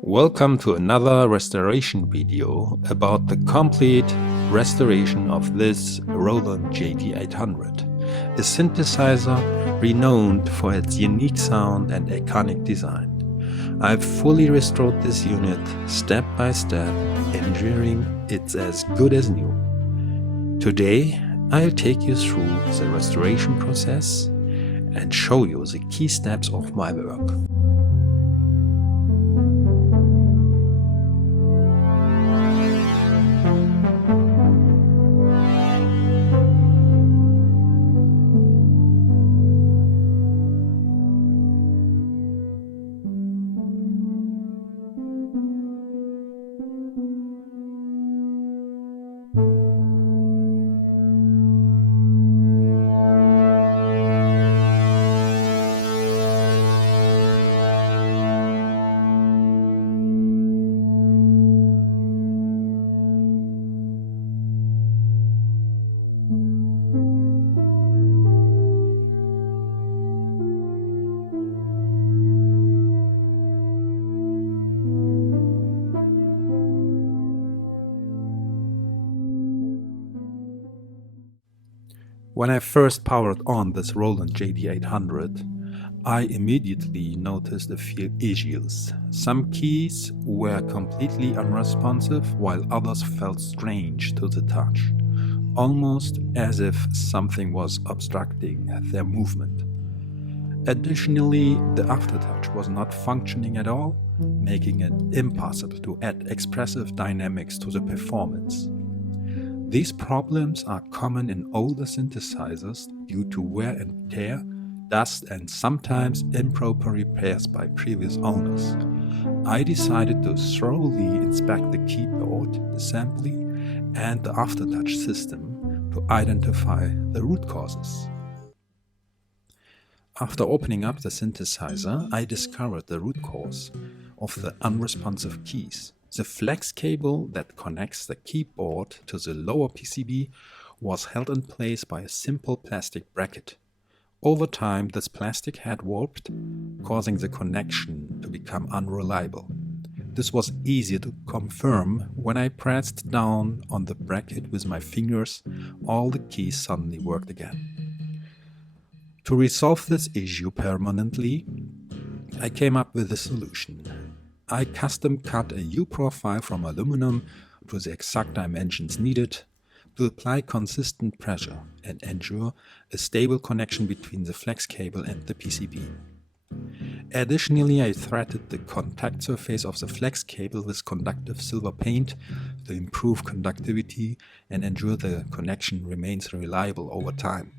Welcome to another restoration video about the complete restoration of this Roland JD800, a synthesizer renowned for its unique sound and iconic design. I've fully restored this unit step by step, ensuring it's as good as new. Today, I'll take you through the restoration process and show you the key steps of my work. When I first powered on this Roland JD800, I immediately noticed a few issues. Some keys were completely unresponsive, while others felt strange to the touch, almost as if something was obstructing their movement. Additionally, the Aftertouch was not functioning at all, making it impossible to add expressive dynamics to the performance. These problems are common in older synthesizers due to wear and tear, dust, and sometimes improper repairs by previous owners. I decided to thoroughly inspect the keyboard, assembly, and the Aftertouch system to identify the root causes. After opening up the synthesizer, I discovered the root cause of the unresponsive keys. The flex cable that connects the keyboard to the lower PCB was held in place by a simple plastic bracket. Over time, this plastic had warped, causing the connection to become unreliable. This was easier to confirm when I pressed down on the bracket with my fingers. All the keys suddenly worked again. To resolve this issue permanently, I came up with a solution. I custom cut a U-profile from aluminum to the exact dimensions needed to apply consistent pressure and ensure a stable connection between the flex cable and the PCB. Additionally, I threaded the contact surface of the flex cable with conductive silver paint to improve conductivity and ensure the connection remains reliable over time.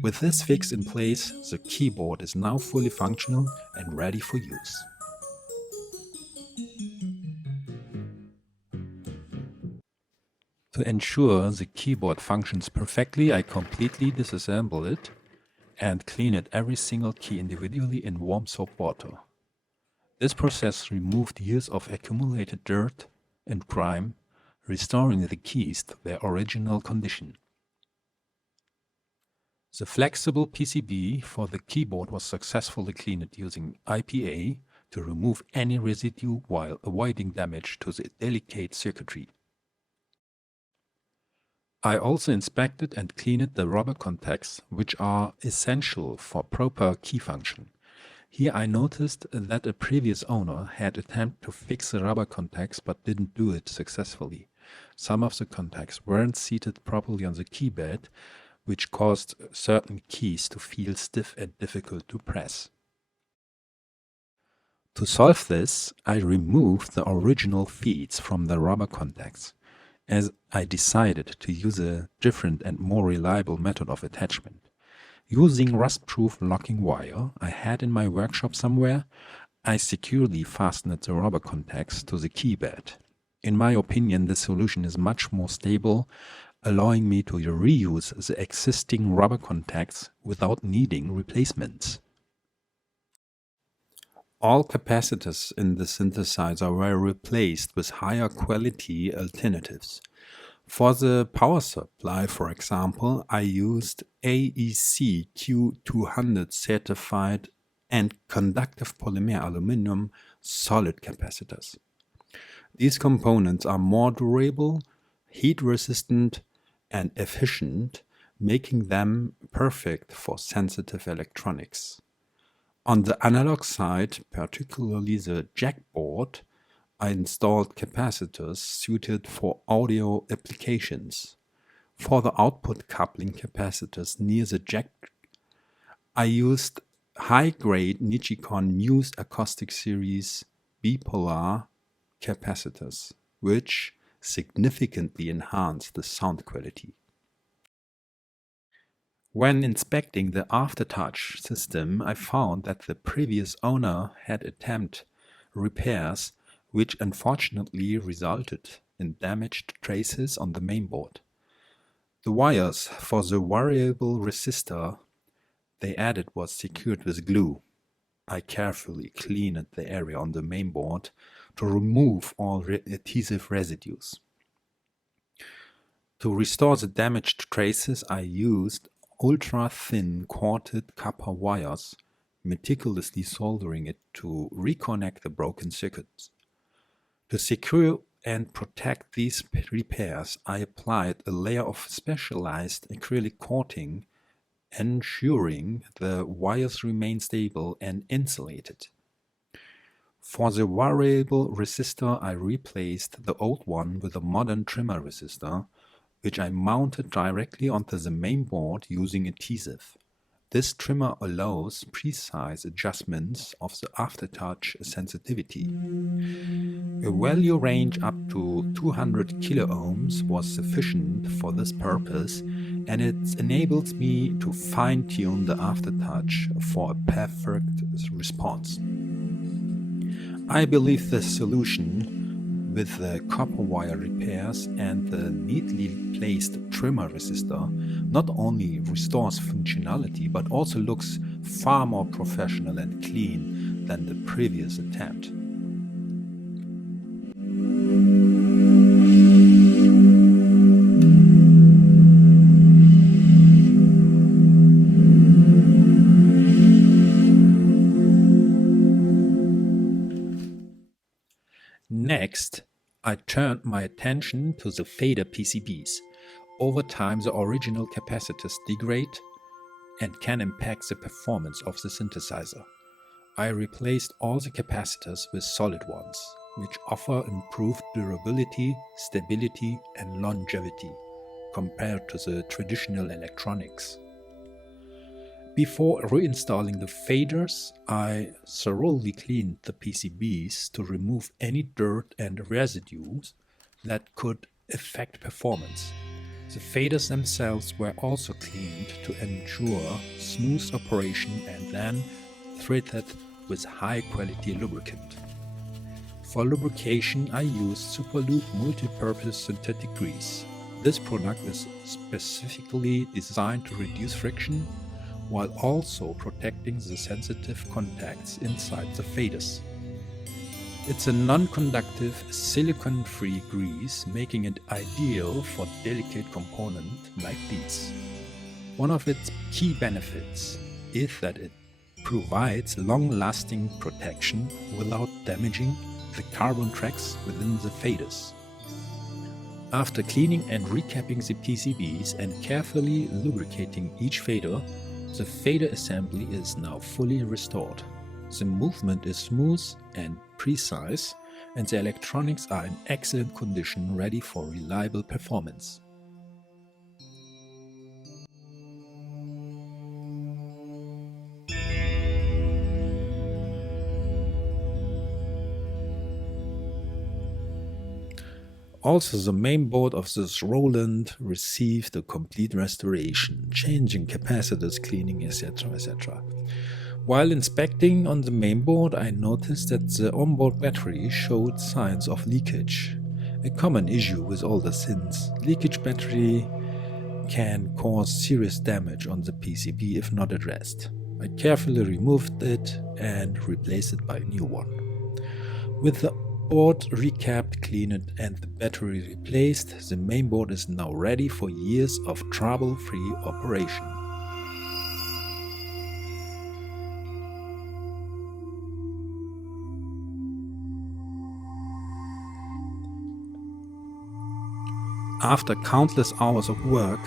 With this fix in place, the keyboard is now fully functional and ready for use. To ensure the keyboard functions perfectly, I completely disassemble it and clean it every single key individually in warm soap water. This process removed years of accumulated dirt and grime, restoring the keys to their original condition. The flexible PCB for the keyboard was successfully cleaned using IPA to remove any residue while avoiding damage to the delicate circuitry. I also inspected and cleaned the rubber contacts, which are essential for proper key function. Here I noticed that a previous owner had attempted to fix the rubber contacts but didn't do it successfully. Some of the contacts weren't seated properly on the keypad, which caused certain keys to feel stiff and difficult to press. To solve this, I removed the original feeds from the rubber contacts, as I decided to use a different and more reliable method of attachment. Using rust-proof locking wire I had in my workshop somewhere, I securely fastened the rubber contacts to the keypad. In my opinion, this solution is much more stable, allowing me to reuse the existing rubber contacts without needing replacements. All capacitors in the synthesizer were replaced with higher quality alternatives. For the power supply, for example, I used AEC Q200 certified and conductive polymer aluminum solid capacitors. These components are more durable, heat-resistant, and efficient, making them perfect for sensitive electronics. On the analog side, particularly the jack board, I installed capacitors suited for audio applications. For the output coupling capacitors near the jack, I used high-grade Nichicon Muse Acoustic Series bipolar capacitors, which significantly enhance the sound quality. When inspecting the Aftertouch system, I found that the previous owner had attempted repairs which unfortunately resulted in damaged traces on the mainboard. The wires for the variable resistor they added was secured with glue. I carefully cleaned the area on the mainboard to remove all adhesive residues. To restore the damaged traces, I used ultra-thin coated copper wires, meticulously soldering it to reconnect the broken circuits. To secure and protect these repairs, I applied a layer of specialized acrylic coating, ensuring the wires remain stable and insulated. For the variable resistor, I replaced the old one with a modern trimmer resistor, which I mounted directly onto the mainboard using adhesive. This trimmer allows precise adjustments of the aftertouch sensitivity. A value range up to 200 kiloohms was sufficient for this purpose, and it enables me to fine-tune the aftertouch for a perfect response. I believe this solution, with the copper wire repairs and the neatly placed trimmer resistor, not only restores functionality but also looks far more professional and clean than the previous attempt. Next, I turned my attention to the fader PCBs. Over time, the original capacitors degrade and can impact the performance of the synthesizer. I replaced all the capacitors with solid ones, which offer improved durability, stability, and longevity compared to the traditional electronics. Before reinstalling the faders, I thoroughly cleaned the PCBs to remove any dirt and residues that could affect performance. The faders themselves were also cleaned to ensure smooth operation and then treated with high-quality lubricant. For lubrication, I used Superloop multi-purpose synthetic grease. This product is specifically designed to reduce friction while also protecting the sensitive contacts inside the faders. It's a non-conductive, silicone-free grease, making it ideal for delicate components like these. One of its key benefits is that it provides long-lasting protection without damaging the carbon tracks within the faders. After cleaning and recapping the PCBs and carefully lubricating each fader, the fader assembly is now fully restored. The movement is smooth and precise, and the electronics are in excellent condition, ready for reliable performance. Also, the mainboard of this Roland received a complete restoration, changing capacitors, cleaning, etc. etc. While inspecting on the mainboard, I noticed that the onboard battery showed signs of leakage. A common issue with older synths, leakage battery can cause serious damage on the PCB if not addressed. I carefully removed it and replaced it by a new one. With the board recapped, cleaned, and the battery replaced, the mainboard is now ready for years of trouble-free operation. After countless hours of work,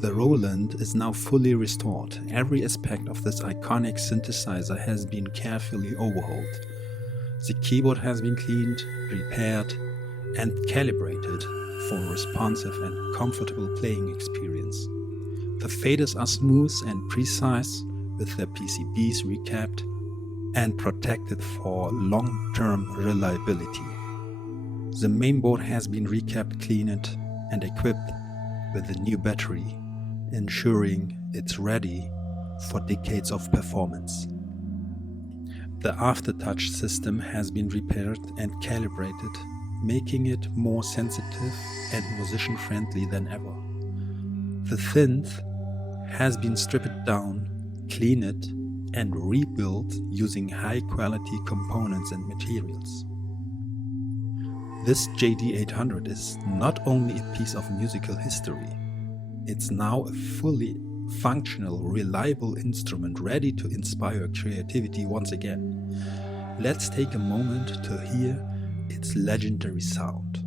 the Roland is now fully restored. Every aspect of this iconic synthesizer has been carefully overhauled. The keyboard has been cleaned, repaired, and calibrated for a responsive and comfortable playing experience. The faders are smooth and precise, with their PCBs recapped and protected for long-term reliability. The mainboard has been recapped, cleaned, and equipped with a new battery, ensuring it's ready for decades of performance. The Aftertouch system has been repaired and calibrated, making it more sensitive and musician-friendly than ever. The synth has been stripped down, cleaned, and rebuilt using high-quality components and materials. This JD800 is not only a piece of musical history, it's now a fully functional, reliable instrument ready to inspire creativity once again. Let's take a moment to hear its legendary sound.